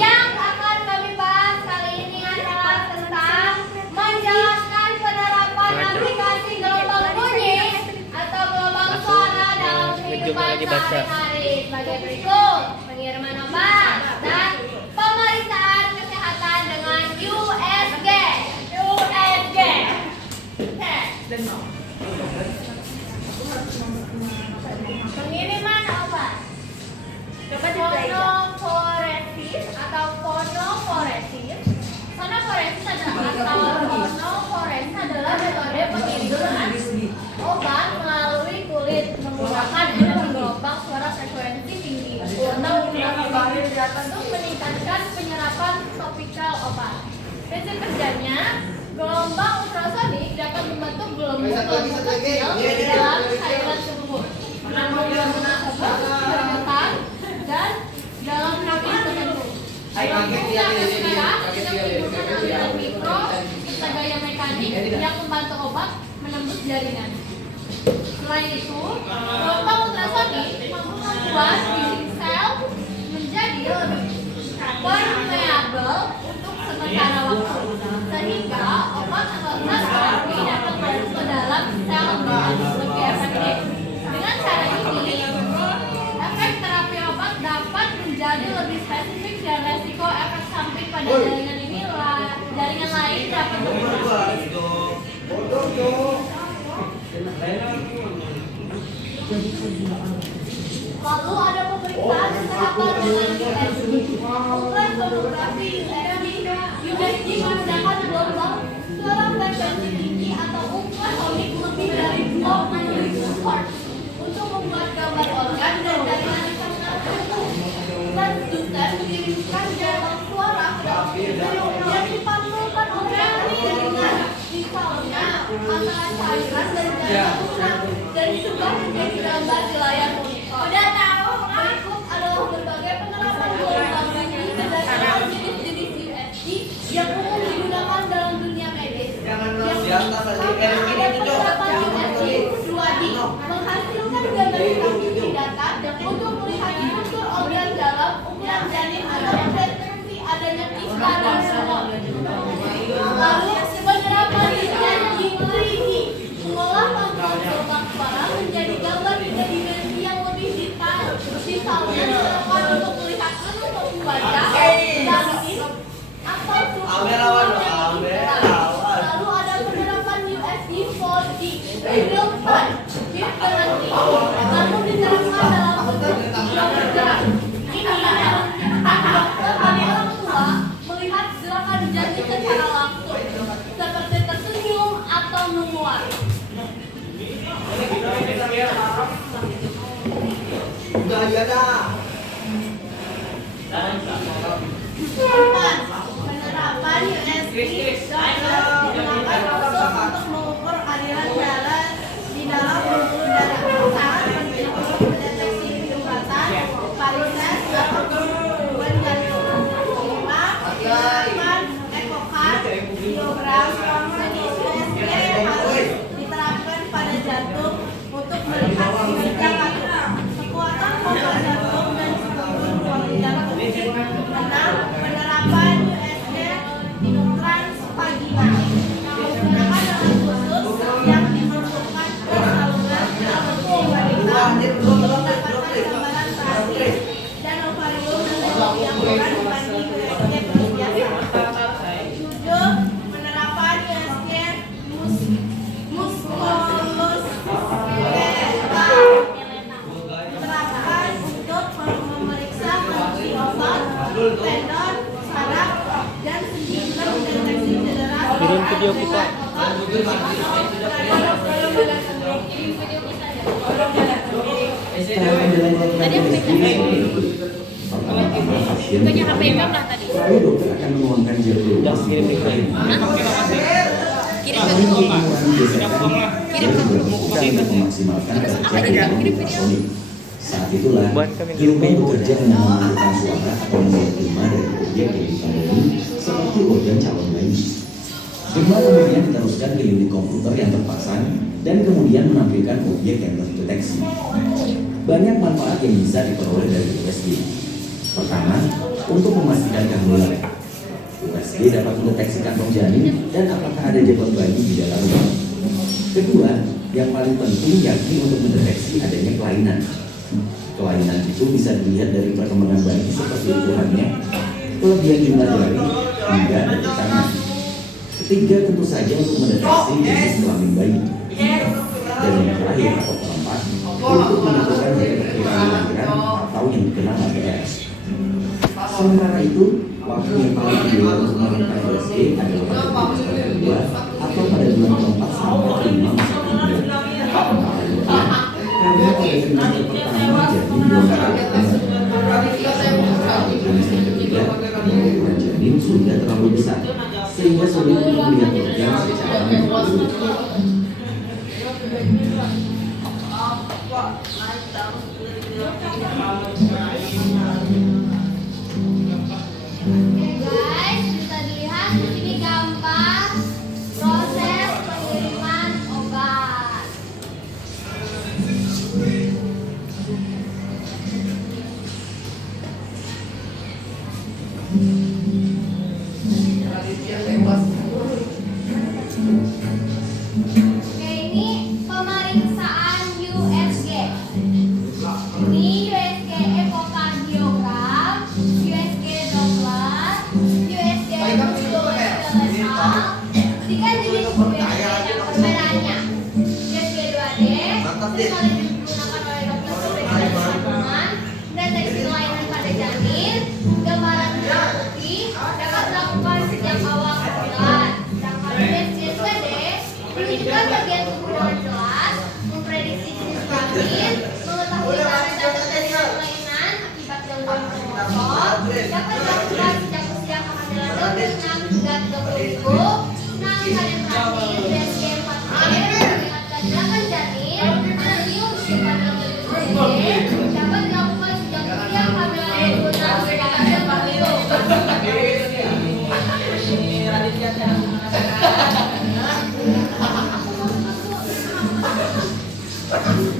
Yang akan kami bahas kali ini adalah tentang menjelaskan penerapan aplikasi gelombang bunyi atau gelombang suara dalam kehidupan sehari-hari sebagai berikut: pengiriman obat dan pemeriksaan kesehatan dengan USG. Pengiriman obat. Sonoforesis atau fonoforesis. Sonoforesis adalah metode pengiriman obat melalui kulit menggunakan energi gelombang suara frekuensi tinggi untuk meningkatkan penyerapan topikal obat. Prinsip kerjanya, gelombang ultrasonik dapat membentuk gelombang kecil di dalam cairan tubuh, menambah bangunan tubuh, keringetan, dan dalam nafas tertentu. Gelombang merah yang menimbulkan aliran mikro serta gaya mekanik yang membantu obat menembus jaringan. Selain itu, gelombang ultrasonik mampu membuat dinding sel menjadi lebih permeabel untuk sementara waktu, sehingga obat atau zat terapi dapat masuk ke dalam sel dengan lebih efektif. Dengan cara ini, efek terapi obat dapat menjadi lebih spesifik dan resiko efek samping pada jaringan lain dapat berkurang. Lalu ada pemeriksaan kesehatan dengan USG. Ultrasonografi USG menggunakan gelombang suara frekuensi tinggi atau ultrasonik lebih dari 20.000 Hz untuk membuat gambar organ dan jaringan tertentu. Transducer mengirimkan gelombang suara ke dalam tubuh yang dipantulkan oleh jaringan, misalnya antara cairan dan jaringan tulang, dan disebar menjadi gambar di layar monitor. Udah tahu? Berikut adalah berbagai penerapan gelombang bunyi berdasarkan jenis-jenis USG yang umum digunakan dalam dunia medis. Yang pertama ada penerapan USG 2D, menghasilkan gambar hitam putih data untuk melihat struktur organ dalam, ukuran janin atau deteksi adanya kista dan semut. Lalu penerapan USG 3D, mengolah pantulan gelombang suara menjadi gambar tiga dimensi yang lebih detail, misalnya diterapkan untuk melihat anatomi wajah, garis, atau struktur tulang yang lebih detail. Lalu ada penerapan USG 4D, real time, deep dengan tinggi, lalu diterapkan dalam bentuk video bergerak. Ini memungkinkan dokter dan orang tua melihat gerakan jantung secara langsung, seperti tersenyum atau menguap. Penerapan USG digunakan khusus untuk mengukur aliran darah di dalam pembuluh darah. Sangat penting untuk mendeteksi penyumbatan, varises, atau gangguan jantung. 5. Penerapan ekokardiogram. Jenis USG yang harus diterapkan pada jantung untuk melihat kinerja jantung, kekuatan pompa jantung, dan struktur ruang jantung. 6. Penerapan USG transvaginal, menggunakan alat khusus yang dimasukkan ke saluran dalam tubuh wanita untuk mendapatkan gambaran transisi dan ovarium yang bukan dibanding USG biasa. 7. Penerapan USG muskulus diterapkan untuk memeriksa fungsi otot, tendon, saraf, dan sendi guna mendeteksi cedera. Kirim video kita. Tadi aku minta. Bukannya HP Imam lah tadi. Lalu dokter akan menuangkan gel Udah kirim link lain. Kirim ke grup. Kirim ke grup. untuk memaksimalkan kerja ultrasonik. Saat itulah Buat kami gelombang bekerja dengan mengumpulkan suara atau menerima dari objek yang dikandungi seperti organ calon bayi. Gempa kemudian diteruskan ke unit komputer yang terpasang dan kemudian menampilkan objek yang terdeteksi. Banyak manfaat yang bisa diperoleh dari USG. USG. Pertama, untuk memastikan kehamilan. USG dapat mendeteksi kantong janin dan apakah ada jabang bayi di dalamnya. Kedua, yang paling penting yakni untuk mendeteksi adanya kelainan. Kelainan itu bisa dilihat dari perkembangan bayi seperti ukurannya, kelebihan jumlah jari, hingga detik tangan. Ketiga, tentu saja untuk mendeteksi jenis kelamin bayi. Dan yang terakhir atau keempat, untuk menentukan hari perkiraan lahiran atau yang dikenal APS. Sementara itu, waktu yang paling ideal untuk melakukan USG adalah pada bulan kedua atau pada bulan keempat sampai kelima masa kehamilan. Karena pada trimester pertama janin belum terlalu trimester ketiga ukuran janin sudah terlalu besar sehingga sulit untuk melihat organ secara menyeluruh. Guys, bisa dilihat di sini gambar proses pengiriman obat. Oke, ini pemeriksaan USG. Ini USG ekokardiogram, USG Doppler, USG multilateral. Jika jenis USG dan perbedaannya, USG 2D sekali digunakan oleh dokter pemeriksaan kandungan, deteksi kelainan pada janin, gambaran hitam putih dapat dilakukan sejak awal kehamilan. Sedangkan USG 2D menunjukkan bagian tubuh dengan jelas, memprediksi jenis kelamin, mengetahui tanda-tanda kelainan akibat gangguan hormon, dapat dilakukan sejak usia kehamilan 26 hingga 30 minggu. Nah, yang terakhir USG 4D mengingatkan gerakan janin, analium pada USG dapat dilakukan sejak usia kehamilan 26 hingga 30 minggu.